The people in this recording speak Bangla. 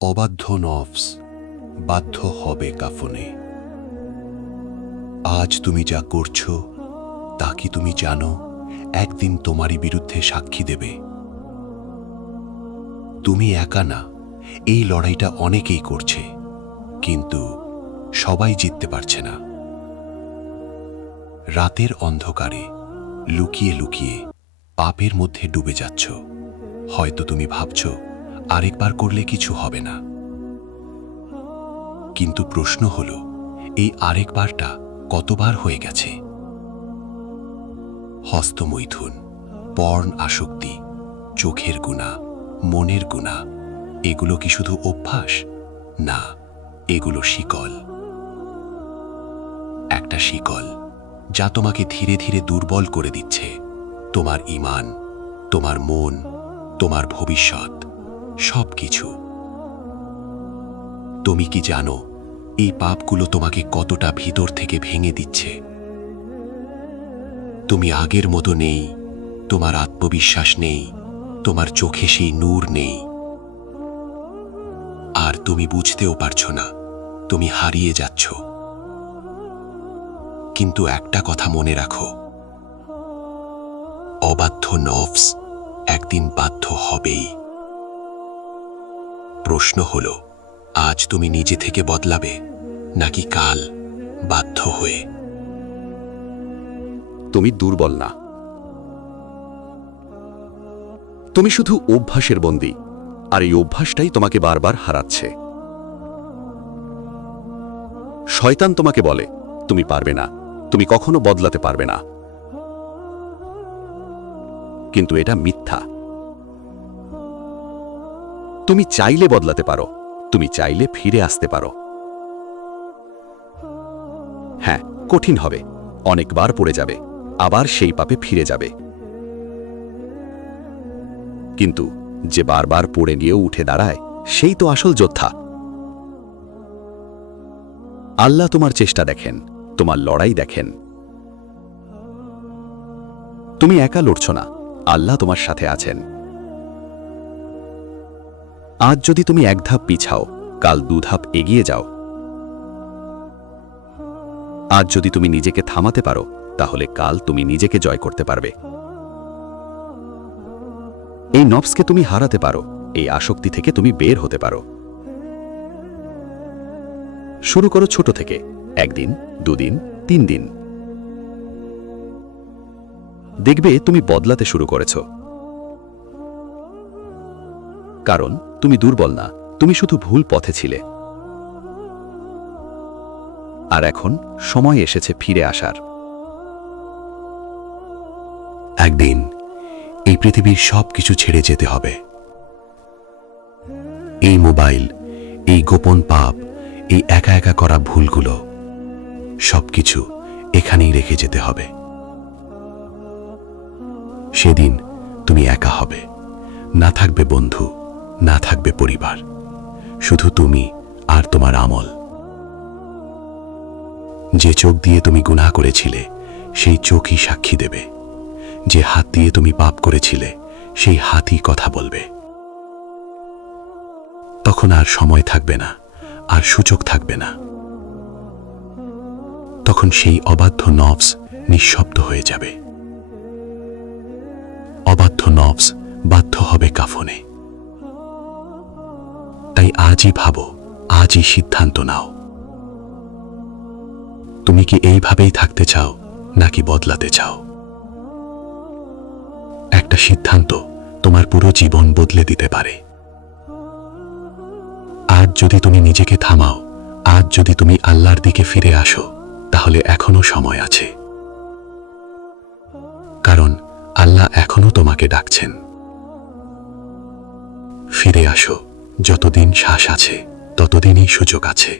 অবাধ্য নফস বাধ্য হবে কাফনে। আজ তুমি যা করছো তা কি তুমি জানো একদিন তোমারই বিরুদ্ধে সাক্ষী দেবে? তুমি একা না, এই লড়াইটা অনেকেই করছে, কিন্তু সবাই জিততে পারছে না। রাতের অন্ধকারে লুকিয়ে লুকিয়ে পাপের মধ্যে ডুবে যাচ্ছ। হয়তো তুমি ভাবছো আরেকবার করলে কিছু হবে না, কিন্তু প্রশ্ন হলো এই আরেকবারটা কতবার হয়ে গেছে? হস্তমৈথুন, পর্ন আসক্তি, চোখের গুনাহ, মনের গুনাহ, এগুলো কি শুধু অভ্যাস? না, এগুলো শিকল। একটা শিকল যা তোমাকে ধীরে ধীরে দুর্বল করে দিচ্ছে। তোমার ঈমান, তোমার মন, তোমার ভবিষ্যৎ, সবকিছু। তুমি কি জানো এই পাপগুলো তোমাকে কতটা ভিতর থেকে ভেঙে দিচ্ছে? তুমি আগের মতো নেই, তোমার আত্মবিশ্বাস নেই, তোমার চোখে সেই নূর নেই। আর তুমি বুঝতেও পারছো না তুমি হারিয়ে যাচ্ছ। কিন্তু একটা কথা মনে রাখো, অবাধ্য নফস একদিন বাধ্য হবেই। প্রশ্ন হলো, আজ তুমি নিজে থেকে বদলাবে নাকি কাল বাধ্য হয়ে? তুমি দুর্বল না, তুমি শুধু অভ্যাসের বন্দী, আর এই অভ্যাসটাই তোমাকে বারবার হারাচ্ছে। শয়তান তোমাকে বলে তুমি পারবে না, তুমি কখনো বদলাতে পারবে না, কিন্তু এটা মিথ্যা। তুমি চাইলে বদলাতে পারো, তুমি চাইলে ফিরে আসতে পারো। হ্যাঁ, কঠিন হবে, অনেকবার পড়ে যাবে, আবার সেই পাপে ফিরে যাবে, কিন্তু যে বারবার পড়ে গিয়েও উঠে দাঁড়ায় সেই তো আসল যোদ্ধা। আল্লাহ তোমার চেষ্টা দেখেন, তোমার লড়াই দেখেন। তুমি একা লড়ছ না, আল্লাহ তোমার সাথে আছেন। আজ যদি তুমি এক ধাপ পিছাও, কাল দু ধাপ এগিয়ে যাও। আজ যদি তুমি নিজেকে থামাতে পারো, তাহলে কাল তুমি নিজেকে জয় করতে পারবে। এই নফসকে তুমি হারাতে পারো, এই আসক্তি থেকে তুমি বের হতে পারো। শুরু করো ছোট থেকে, একদিন, দুদিন, 3 দিন। দেখবে তুমি বদলাতে শুরু করেছ। কারণ তুমি দুর্বল না, তুমি শুধু ভুল পথে ছিলে। আর এখন সময় এসেছে ফিরে আসার। একদিন এই পৃথিবীর সবকিছু ছেড়ে যেতে হবে। এই মোবাইল, এই গোপন পাপ, এই একা একা করা ভুলগুলো, সবকিছু এখানেই রেখে যেতে হবে। সেদিন তুমি একা হবে, না থাকবে বন্ধু, না থাকবে পরিবার, শুধু তুমি আর তোমার আমল। যে চোখ দিয়ে তুমি গুনাহ করেছিলে সেই চোখই সাক্ষী দেবে, যে হাত দিয়ে তুমি পাপ করেছিলে সেই হাতই কথা বলবে। তখন আর সময় থাকবে না, আর সুযোগ থাকবে না। তখন সেই অবাধ্য নফস নিঃশব্দ হয়ে যাবে। অবাধ্য নফস বাধ্য হবে কাফনে। তাই আজই ভাবো, আজই সিদ্ধান্ত নাও, তুমি কি এইভাবেই থাকতে চাও নাকি বদলাতে চাও? একটা সিদ্ধান্ত তোমার পুরো জীবন বদলে দিতে পারে। আজ যদি তুমি নিজেকে থামাও, আজ যদি তুমি আল্লাহর দিকে ফিরে আসো, তাহলে এখনো সময় আছে। কারণ আল্লাহ এখনো তোমাকে ডাকছেন। ফিরে আসো, যতদিন শ্বাস আছে ততদিনই সুযোগ আছে।